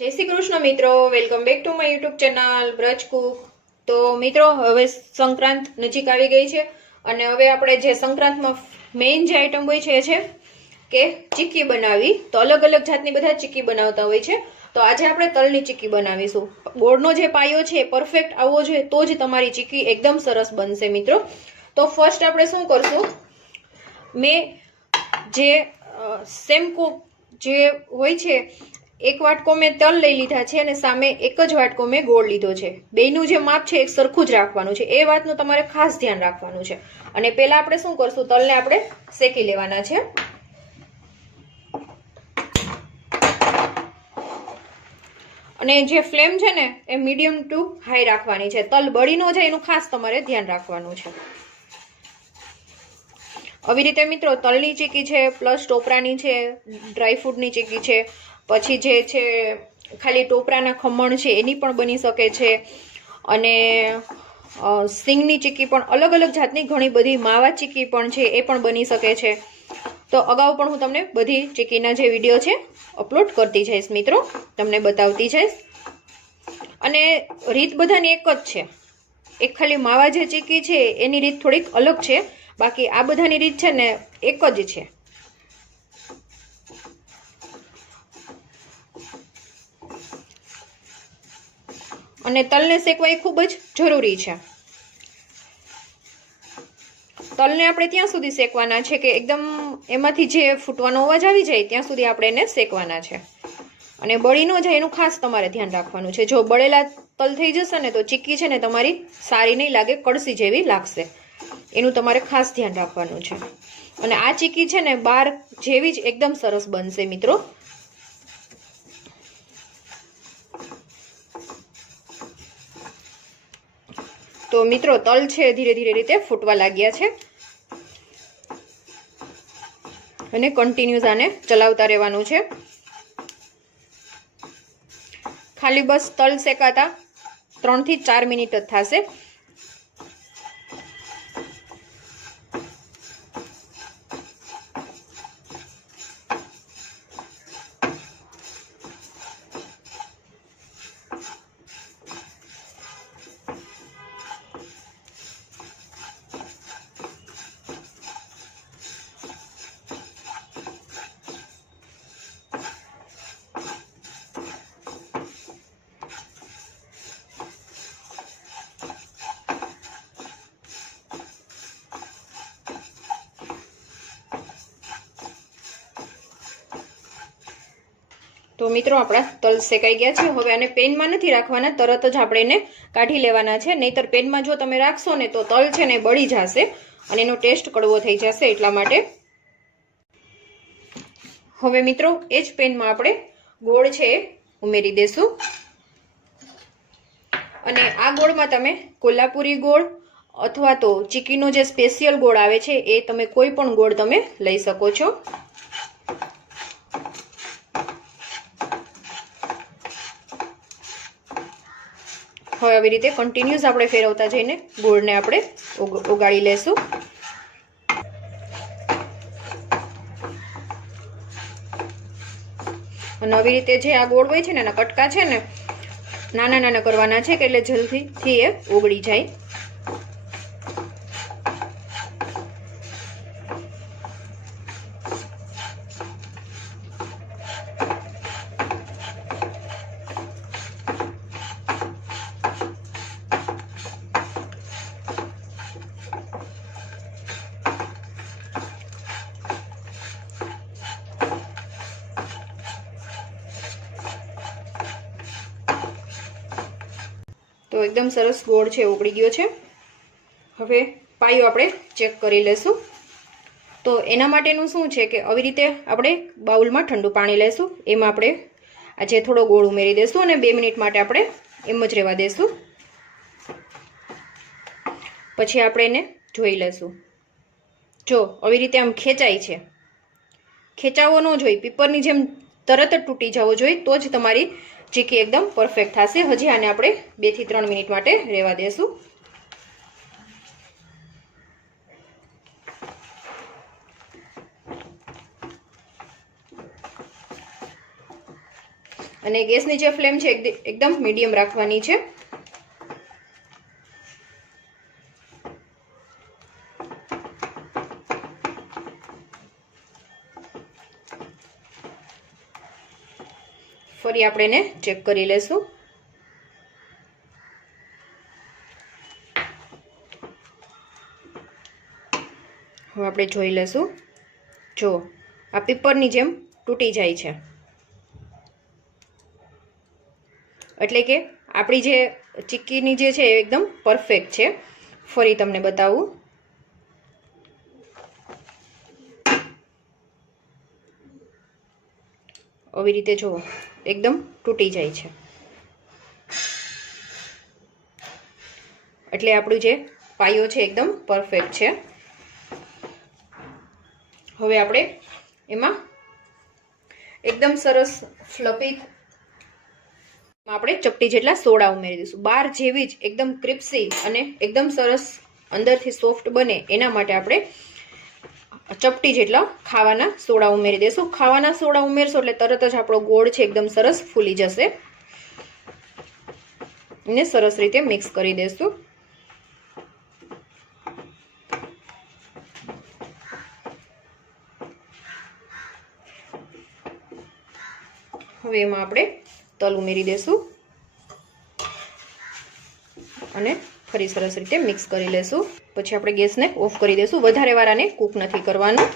જય શ્રી કૃષ્ણ મિત્રો welcome back to my YouTube channel Braj cook તો મિત્રો, હવે સંક્રાંત નજીક આવી ગઈ છે અને હવે આપણે જે સંક્રાંતમાં મેઇન જે આઈટમ હોય છે એ છે કે ચીક્કી બનાવી. તો અલગ અલગ જાતની બધા ચીક્કી બનાવતા હોય છે. તો આજે આપણે તલની ચીક્કી બનાવીશું. ગોળનો જે પાયો છે પરફેક્ટ આવવો જોઈએ, તો જ તમારી ચીક્કી એકદમ સરસ બનશે મિત્રો. તો ફર્સ્ટ આપણે શું કરશું? મેં જે સેમકો જે હોય છે એક વાટકો મેં તલ લઈ લીધા છે અને સામે એક જ વાટકો મેં ગોળ લીધો છે. બેનું જે માપ છે એક સરખું જ રાખવાનું છે. એ વાતનું તમારે ખાસ ધ્યાન રાખવાનું છે. અને પહેલાં આપણે શું કરશું? તલને આપણે શેકી લેવાના છે. અને જે ફ્લેમ છે ને, એ મીડિયમ ટુ હાઈ રાખવાની છે. તલ બળી ન જાય એનું ખાસ તમારે ધ્યાન રાખવાનું છે. આવી રીતે મિત્રો, તલની ચીકી છે પ્લસ ટોપરાની છે ડ્રાયફ્રૂટની ચીકી છે, પછી જે છે, ખાલી ટોપરાના ખમણ છે, એની પણ બની શકે છે. અને સિંગની ચીકી પણ, અલગ અલગ જાતની ઘણી બધી માવા ચીકી પણ છે, એ પણ બની શકે છે. તો અગાઉ પણ હું તમને બધી ચીકીના જે વીડિયો છે અપલોડ કરતી જઈશ મિત્રો, તમને બતાવતી જઈશ. અને રીત બધાની એક જ છે. એક ખાલી માવા જે ચીકી છે, એની રીત થોડીક અલગ છે બાકી આ બધાની રીત છે ને એક જ છે. અને તલને શેકવા એ ખૂબ જ જરૂરી છે. તલને આપણે ત્યાં સુધી શેકવાના છે કે એકદમ એમાંથી જે ફૂટવાનો અવાજ આવી જાય ત્યાં સુધી આપણે એને શેકવાના છે. અને બળી ન જાય એનું ખાસ તમારે ધ્યાન રાખવાનું છે. જો બળેલા તલ થઈ જશે ને તો ચીક્કી છે ને તમારી સારી નહીં લાગે કડસી જેવી લાગશે. એનું તમારે ખાસ ધ્યાન રાખવાનું છે. અને આ ચીકી છે ને બાર જેવી જ એકદમ સરસ બનશે મિત્રો. તો મિત્રો, તલ છે ધીરે ધીરે રીતે ફૂટવા લાગ્યા છે. અને કન્ટિન્યુઝ આને ચલાવતા રહેવાનું છે. ખાલી બસ તલ શેકાતા ત્રણથી ચાર મિનિટ જ થશે. તો મિત્રો, આપણા તલ શેકાઈ ગયા છે. હવે આને પેનમાં નથી રાખવાના, તરત જ આપણે એને કાઢી લેવાના છે. નહીતર પેનમાં જો તમે રાખશો ને, તો તલ છે ને બળી જશે અને એનો ટેસ્ટ કડવો થઈ જશે એટલા માટે. હવે મિત્રો, એ જ પેનમાં આપણે ગોળ છે ઉમેરી દેશું. અને આ ગોળમાં તમે કોલ્હાપુરી ગોળ અથવા તો ચીકીનો જે સ્પેશિયલ ગોળ આવે છે, એ તમે કોઈ પણ ગોળ તમે લઈ શકો છો. હવે આવી રીતે કન્ટિન્યુઅસ આપણે ફેરવતા જઈને ગોળને આપણે ઉગાડી લેશું. અને આવી રીતે જે આ ગોળ હોય છે ને, એના કટકા છે ને નાના નાના કરવાના છે કે એટલે જલ્દીથી એ ઓગળી જાય. એકદમ સરસ ગોળ છે ઉકળી ગયો છે. હવે પાયો આપણે ચેક કરી લેશું તો એના માટેનું શું છે કે આવી રીતે આપણે બાઉલમાં ઠંડુ પાણી લેશું. એમાં આપણે આજે થોડો ગોળ ઉમેરી દઈશું અને બે મિનિટ માટે આપણે એમ જ રહેવા દઈશું. પછી આપણે એને જોઈ લેશું જો આવી રીતે આમ ખેંચાય છે. ખેંચાવો ન જોઈએ પીપરની જેમ તરત જ તૂટી જવો જોઈએ તો જ તમારી ચીકી એકદમ પરફેક્ટ થશે. હજી આને આપણે બેથી ત્રણ મિનિટ માટે રહેવા દેશું. અને ગેસની જે ફ્લેમ છે, એકદમ મીડિયમ રાખવાની છે. ફરી આપણે એને ચેક કરી લેશું. હવે આપણે જોઈ લેશું. જો, આ પીપરની જેમ તૂટી જાય છે. એટલે કે આપણી જે ચીક્કીની જે છે એ એકદમ પરફેક્ટ છે. ફરી તમને બતાવું. આવી રીતે જુઓ. એકદમ તૂટી જાય છે. એટલે આપણું જે પાયો છે એકદમ પરફેક્ટ છે. હવે આપણે એમાં એકદમ સરસ ફ્લપી આપણે ચપટી જેટલા સોડા ઉમેરી દઈશું. બાર જેવી જ એકદમ ક્રિપ્સી અને એકદમ સરસ અંદરથી સોફ્ટ બને એના માટે આપણે ચપટી જેટલા ખાવાના સોડા ઉમેરી દઈશું ખાવાના સોડા ઉમેરશો એટલે તરત જ આપણો ગોળ છે એકદમ સરસ ફૂલી જશે. અને સરસ રીતે મિક્સ કરી દઈશું હવે એમાં આપણે તલ ઉમેરી દઈશું અને ફરી સરસ રીતે મિક્સ કરી લેશું. પછી આપણે ગેસને ઓફ કરી દઈશું વધારે વાર આને કૂક નથી કરવાનું.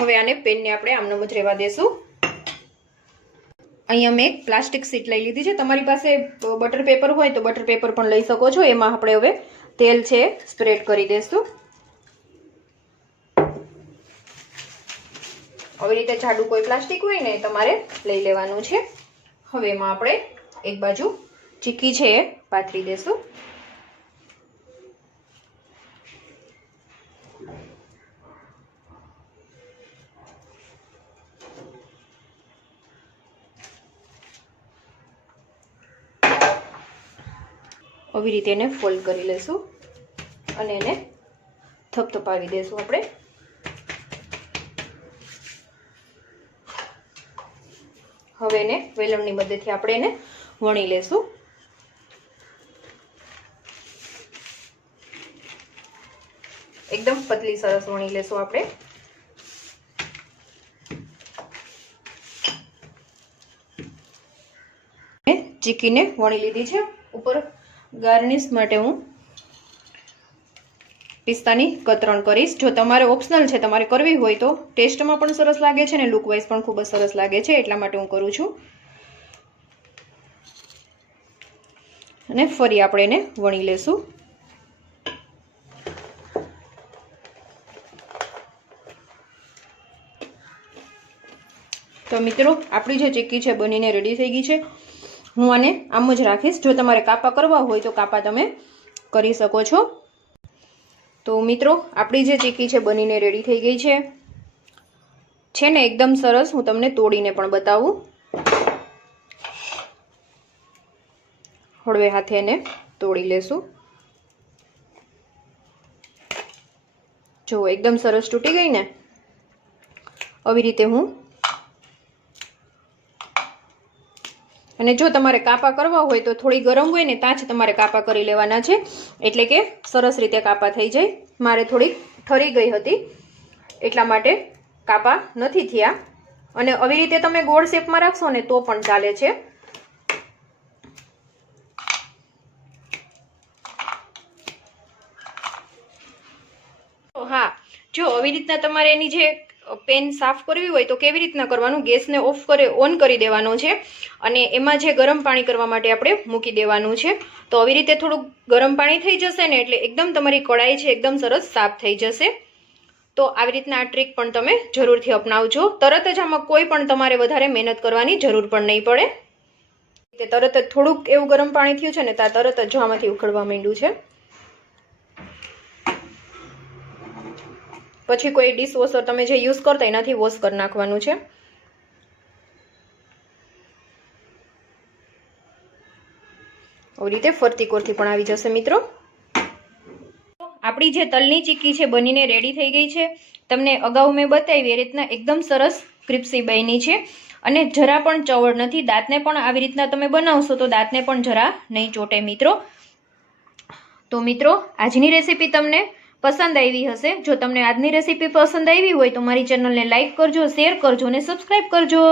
હવે આને પેનને આપણે આમનામ જ રહેવા દેશું. અહીંયા મેં એક પ્લાસ્ટિક સીટ લઈ લીધી છે. તમારી પાસે બટર પેપર હોય તો બટર પેપર પણ લઈ શકો છો. એમાં આપણે હવે તેલ છે, સ્પ્રેડ કરી દઈશું આવી રીતે જાડું કોઈ પ્લાસ્ટિક હોય ને તમારે લઈ લેવાનું છે. હવે એમાં આપણે એક બાજુ ચીકી છે એ પાથરી દેશું. આવી રીતે એને ફોલ્ડ કરી લેશું અને એને થપથપાવી દેશું આપણે. હવે એને વેલણની મદદથી આપણે એને વણી લેશું. એકદમ પતલી સરસ વણી લેશું આપણે. ચીકીને વણી લીધી છે. ઉપર ગાર્નિશ માટે હું પિસ્તાની કતરણ કરીશ. જો તમારે ઓપ્શનલ છે, તમારે કરવી હોય તો ટેસ્ટમાં પણ સરસ લાગે છે ને લુકવાઇઝ પણ ખૂબ જ સરસ લાગે છે, એટલા માટે હું કરું છું. અને ફરી આપણે એને વણી લેશું. તો મિત્રો, આપણી જે ચીક્કી છે બનીને રેડી થઈ ગઈ છે. હું આને આમ જ રાખીશ. જો તમારે કાપા કરવા હોય તો કાપા તમે કરી શકો છો. તો મિત્રો, આપણી જે ચીકી છે બનીને રેડી થઈ ગઈ છે. છે ને એકદમ સરસ, હું તમને તોડીને પણ બતાવું. હળવે હાથે એને તોડી લેશું. જો, એકદમ સરસ તૂટી ગઈ ને, આવી રીતે હું અને જો તમારે કાપા કરવા હોય તો થોડી ગરમ હોય ને ત્યાં જ તમારે કાપા કરી લેવાના છે. એટલે કે સરસ રીતે કાપા થઈ જાય. મારે થોડી ઠરી ગઈ હતી. એટલા માટે કાપા નથી થયા. અને આવી રીતે તમે ગોળ શેપમાં રાખશો ને તો પણ ચાલે છે. હા, જો આવી રીતના તમારે એની જે પેન સાફ કરવી હોય તો કેવી રીતના કરવાનું? ગેસને ઓફ કરે, ઓન કરી દેવાનો છે. અને એમાં જે ગરમ પાણી કરવા માટે આપણે મૂકી દેવાનું છે. તો આવી રીતે થોડુંક ગરમ પાણી થઈ જશે ને એટલે એકદમ તમારી કડાઈ છે, એકદમ સરસ સાફ થઈ જશે. તો આવી રીતના આ ટ્રીક પણ તમે જરૂરથી અપનાવજો. તરત જ આમાં કોઈ પણ તમારે વધારે મહેનત કરવાની જરૂર પણ નહીં પડે. તે તરત જ થોડુંક એવું ગરમ પાણી થયું છે ને ત્યાં તરત જ આમાંથી ઉખડવા માંડ્યું છે. પછી કોઈ ડિશવોશર તમે જે યુઝ કરતા એનાથી વોશ કરી નાખવાનું છે. આવી રીતે ફરતી કોરથી પણ આવી જશે મિત્રો. આપણી જે તલની ચીક્કી છે બનીને રેડી થઈ ગઈ છે. તમને અગાઉ મેં બતાવી એ રીતના એકદમ સરસ ક્રિપ્સી બની છે. અને જરા પણ ચવડ નથી. દાંતને પણ આવી રીતના તમે બનાવશો તો દાંતને પણ જરા નહીં ચોટે મિત્રો. તો મિત્રો, આજની રેસીપી તમને પસંદ આવી હશે. જો તમને આજની રેસીપી પસંદ આવી હોય તો મારી ચેનલને લાઇક કરજો શેર કરજો અને સબસ્ક્રાઈબ કરજો.